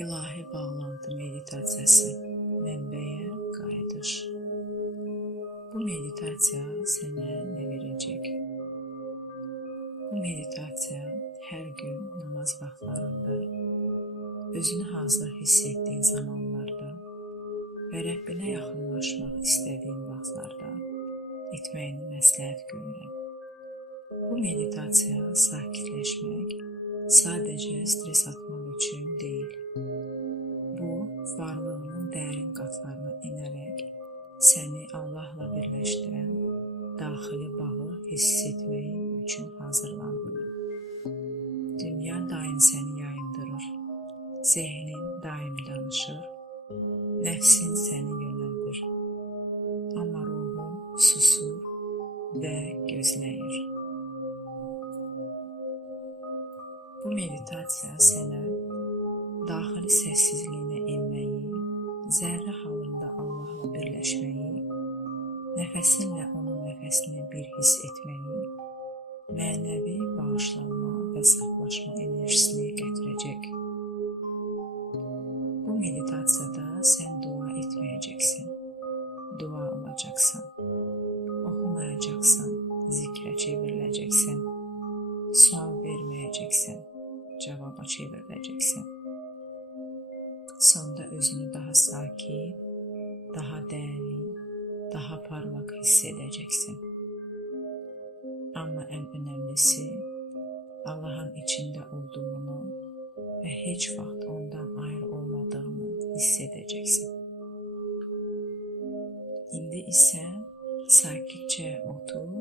İlahi bağlantı meditasiyası mənbəyə qayıdış. Bu meditasiya sənə nə verəcək? Bu meditasiya hər gün namaz vaxtlarında, özünü hazır hiss etdiyin zamanlarda və Rəbbinə yaxınlaşmaq istədiyin vaxtlarda etməyini məsləhət görürəm. Bu meditasiya sakitləşmək, sadəcə stres atmaq üçün deyil. Bu, varlığının dərin qatlarına inərək səni Allahla birləşdirən daxili bağı hiss etməyi üçün hazırlanır. Dünya daim səni yayındırır, zehnin daim danışır, nəfsin səni yönəldir. Amma ruhun susur və gözləyir. Bu meditasiya sənə daxili səssizliyinə enməyi, zərrə halında Allahla birləşməyi, nəfəsinlə onun nəfəsini bir hiss etməyi, mənəvi bağışlanma və saflaşma enerjisini gətirəcək. Bu meditasiyada sən dua etməyəcəksən, dua olacaqsan, oxumayacaqsan, zikrə çevriləcəksən, sual verməyəcəksən, cavaba çevriləcəksən. Sonda özünü daha sakit, daha dərin, daha parlaq hiss edəcəksən. Amma ən önəmlisi, Allahın içində olduğunu və heç vaxt ondan ayrı olmadığını hiss edəcəksən. İndi isə sakitcə otur,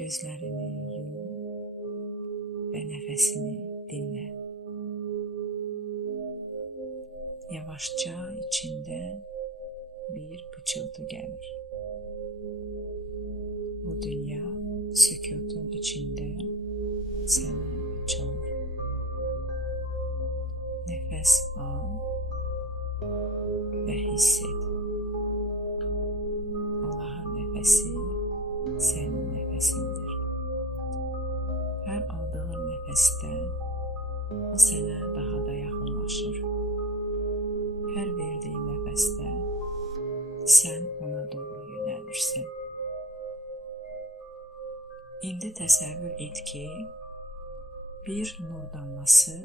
gözlərini yum və nəfəsini dinlə. Yavaşca içindən bir pıçıltı gəlir. Bu dünya sükutun içində sənə açılır. Nəfəs al və hiss et. Allahın nəfəsi sənin nəfəsindir. Hər aldığın nəfəsdə o sənə daha da yaxınlaşır. Hər verdiyin nəfəsdə sən ona doğru yönəlirsən. İndi təsəvvür et ki, bir nur damlası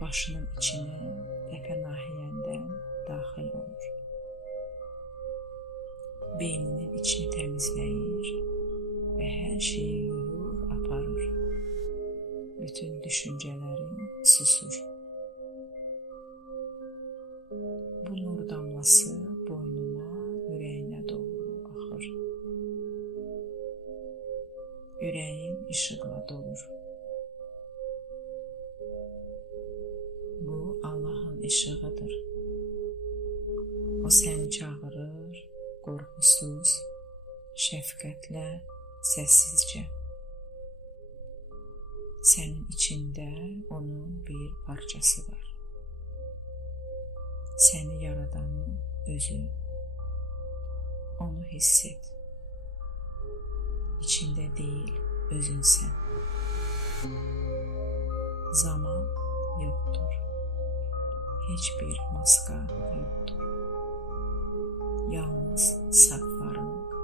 başının içinə təpə nahiyəndən daxil olur. Beyninin içini təmizləyir və hər şeyi yuyur, aparır. Bütün düşüncələrin susur. Bu nur damlası boynuna, ürəyinə doğru axır. Ürəyin işıqla dolur. Bu Allahın işığıdır. O səni çağırır, qorxusuz, şəfqətlə, səssizcə. Sənin içində onun bir parçası var. Səni yaradanın özü. Onu hiss et. İçində deyil, özünsən. Zaman yoxdur. Heç bir maska yoxdur. Yalnız saf varlıq,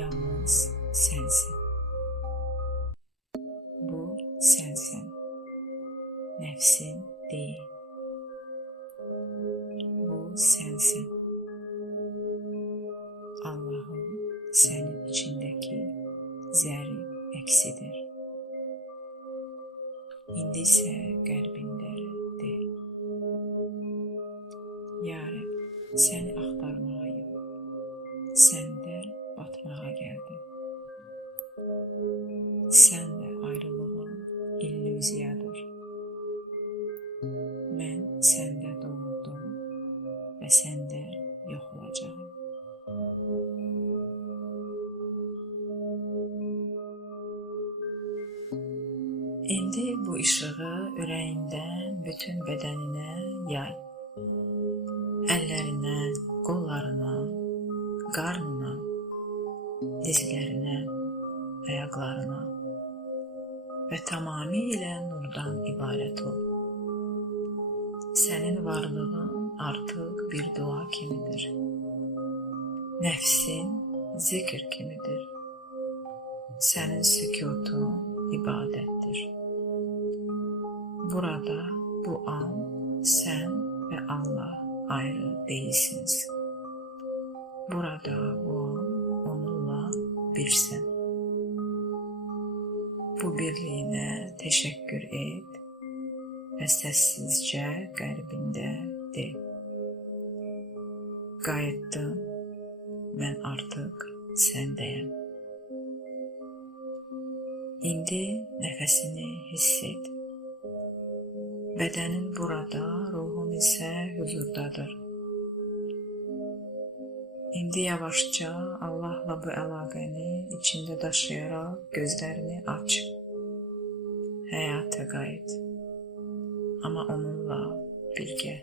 yalnız sənsən. Bu sənsən. Nəfsin deyil. Bu sənsən. Allahın sənin içindəki zərif əksidir. İndi isə qəlbində de. Ya Rəbb, səni axtarmağa yox, səndə batmağa gəldim. Sənlə ayrılığın illüziyadır. Mən səndə doğuldum və səndə yox olacağım. İndi bu işığı ürəyindən bütün bədəninə yay. Əllərinə, qollarına, qarnına, dizlərinə, ayaqlarına və tamamilə nurdan ibarət ol. Sənin varlığın artıq bir dua kimidir. Nəfsin zikr kimidir. Sənin sükutun ibadətdir. Burada, bu an, sən və Allah ayrı deyilsiniz. Burada, bu an, onunla birsən. Bu birliyinə təşəkkür et və səssizcə qəlbində de. Qayıtdım, mən artıq səndəyəm. İndi nəfəsini hiss et. Bədənin burada, ruhun isə huzurdadır. İndi yavaşca Allahla bu əlaqəni içində daşıyaraq gözlərini aç. Həyata qayıt. Amma onunla birgə.